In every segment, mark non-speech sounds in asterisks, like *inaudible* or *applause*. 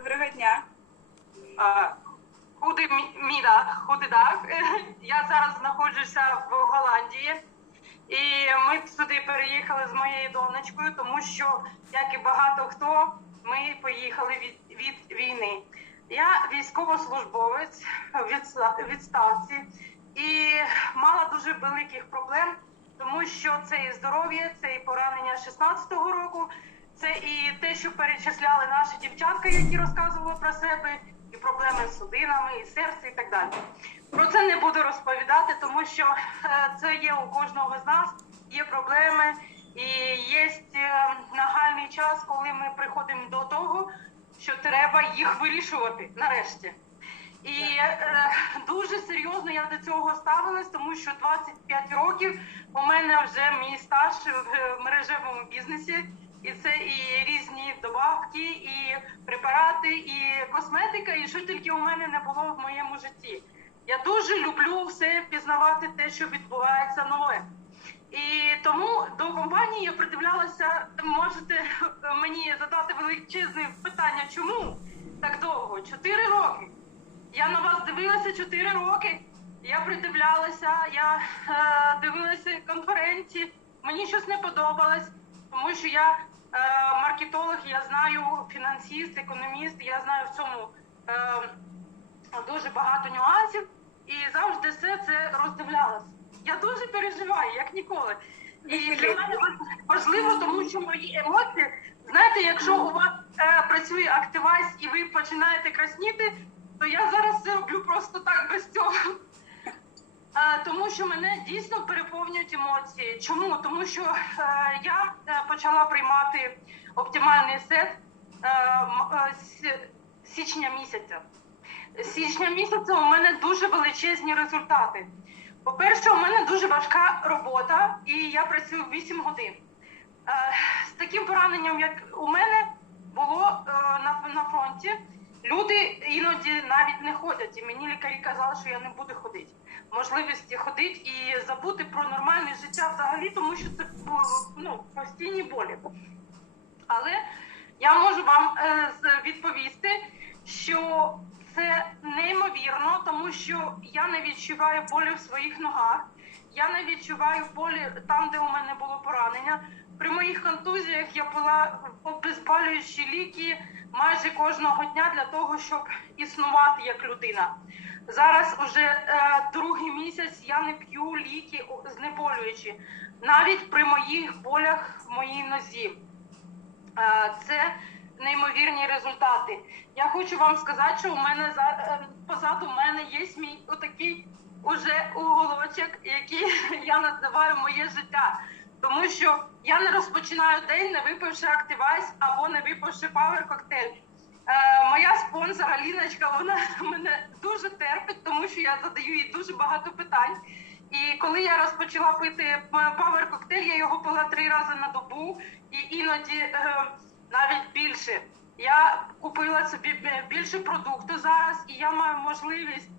Доброго дня. Е, Goedemiddag, goedendag. Я зараз знаходжуся в Голландії, і ми сюди переїхали з моєю донечкою, тому що, як і багато хто, ми поїхали від, від війни. Я військовослужбовець в відста- відставці і мала дуже великих проблем, тому що це і здоров'я, це і поранення 16-го року, це і те, що перечисляли наші дівчатка, які розказували про себе, і проблеми з судинами, і серце, і так далі. Про це не буду розповідати, тому що е, це є у кожного з нас, є проблеми, і є е, нагальний час, коли ми приходимо до того, що треба їх вирішувати нарешті. І е, дуже серйозно я до цього ставилась, тому що 25 років у мене вже мій стаж в мережевому бізнесі, і це і різні добавки, і препарати, і косметика, і що тільки у мене не було в моєму житті. Я дуже люблю все пізнавати те, що відбувається нове. І тому до компанії я придивлялася, можете мені задати величезне питання, чому так довго? Чотири роки. Я на вас дивилася 4 роки. Я придивлялася, я е, дивилася конференції. Мені щось не подобалось, тому що я маркетолог, я знаю фінансист, економіст, я знаю в цьому е, дуже багато нюансів і завжди все це роздивлялась. Я дуже переживаю, як ніколи. І для мене важливо, тому що мої емоції, знаєте, якщо у вас е, працює активайз і ви починаєте красніти, то я зараз це роблю просто так без цього. Що мене дійсно переповнюють емоції. Чому? Тому що е, я е, почала приймати оптимальний сет е, е, з січня місяця. З січня місяця у мене дуже величезні результати. По-перше, у мене дуже важка робота, і я працюю 8 годин. Е, з таким пораненням, як у мене було е, на, на фронті, люди іноді навіть не ходять. І мені лікарі казали, що я не буду ходити. Можливості ходити і забути про нормальне життя взагалі, тому що це ну, постійні болі. Але я можу вам е, відповісти, що це неймовірно, тому що я не відчуваю болі в своїх ногах. Я не відчуваю болі там, де у мене було поранення. При моїх контузіях я пила обезболюючі ліки майже кожного дня для того, щоб існувати як людина. Зараз уже е, другий місяць я не п'ю ліки знеболюючі, навіть при моїх болях в моїй нозі. Е, Це неймовірні результати. Я хочу вам сказати, що у мене за е, позаду мене є мій отакий уже уголочок, який *laughs* я називаю моє життя. Тому що я не розпочинаю день, не випивши активайз або не випивши павер коктейль. Е, моя спонсор Аліночка, вона *laughs* мене дуже терпить, тому що я задаю їй дуже багато питань. І коли я розпочала пити павер коктейль, я його пила три рази на добу і іноді е, навіть більше. Я купила собі більше продукту зараз, і я маю можливість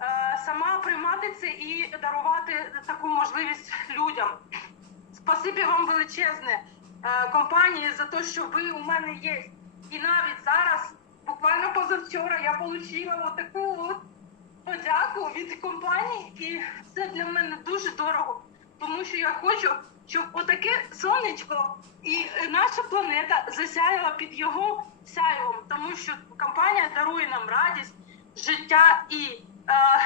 е, сама приймати це і дарувати таку можливість людям. Спасибі вам величезне е, компанії за те, що ви у мене є. І навіть зараз, буквально позавчора, я отримала таку от подяку від компанії, і це для мене дуже дорого, тому що я хочу, щоб отаке сонечко і наша планета засяяла під його сяйвом, тому що компанія дарує нам радість, життя і. Е,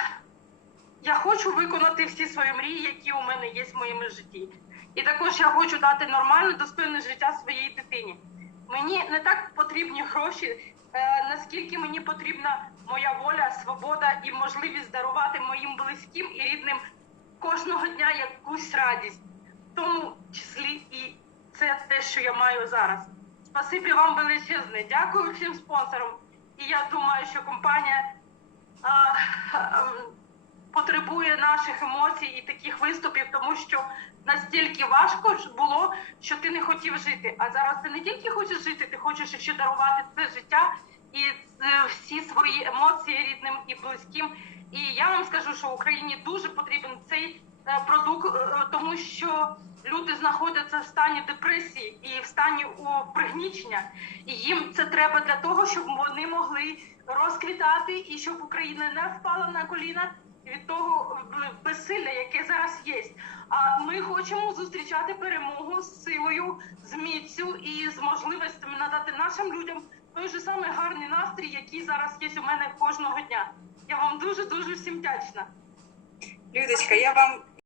я хочу виконати всі свої мрії, які у мене є в моєму житті. І також я хочу дати нормальне, достойне життя своїй дитині. Мені не так потрібні гроші, е, наскільки мені потрібна моя воля, свобода і можливість дарувати моїм близьким і рідним кожного дня якусь радість, в тому числі і це те, що я маю зараз. Спасибі вам величезне. Дякую всім спонсорам. І я думаю, що компанія. а, потребує наших емоцій і таких виступів, тому що настільки важко було, що ти не хотів жити. А зараз ти не тільки хочеш жити, ти хочеш ще дарувати це життя і е, всі свої емоції рідним і близьким. І я вам скажу, що Україні дуже потрібен цей е, продукт, е, тому що люди знаходяться в стані депресії і в стані пригнічення. І їм це треба для того, щоб вони могли розквітати і щоб Україна не впала на коліна від того е, безсилля, яке зараз є. А ми хочемо зустрічати перемогу з силою, з міцю і з можливостями надати нашим людям той же самий гарний настрій, який зараз є у мене кожного дня. Я вам дуже дуже всім вдячна. Людочка, я вам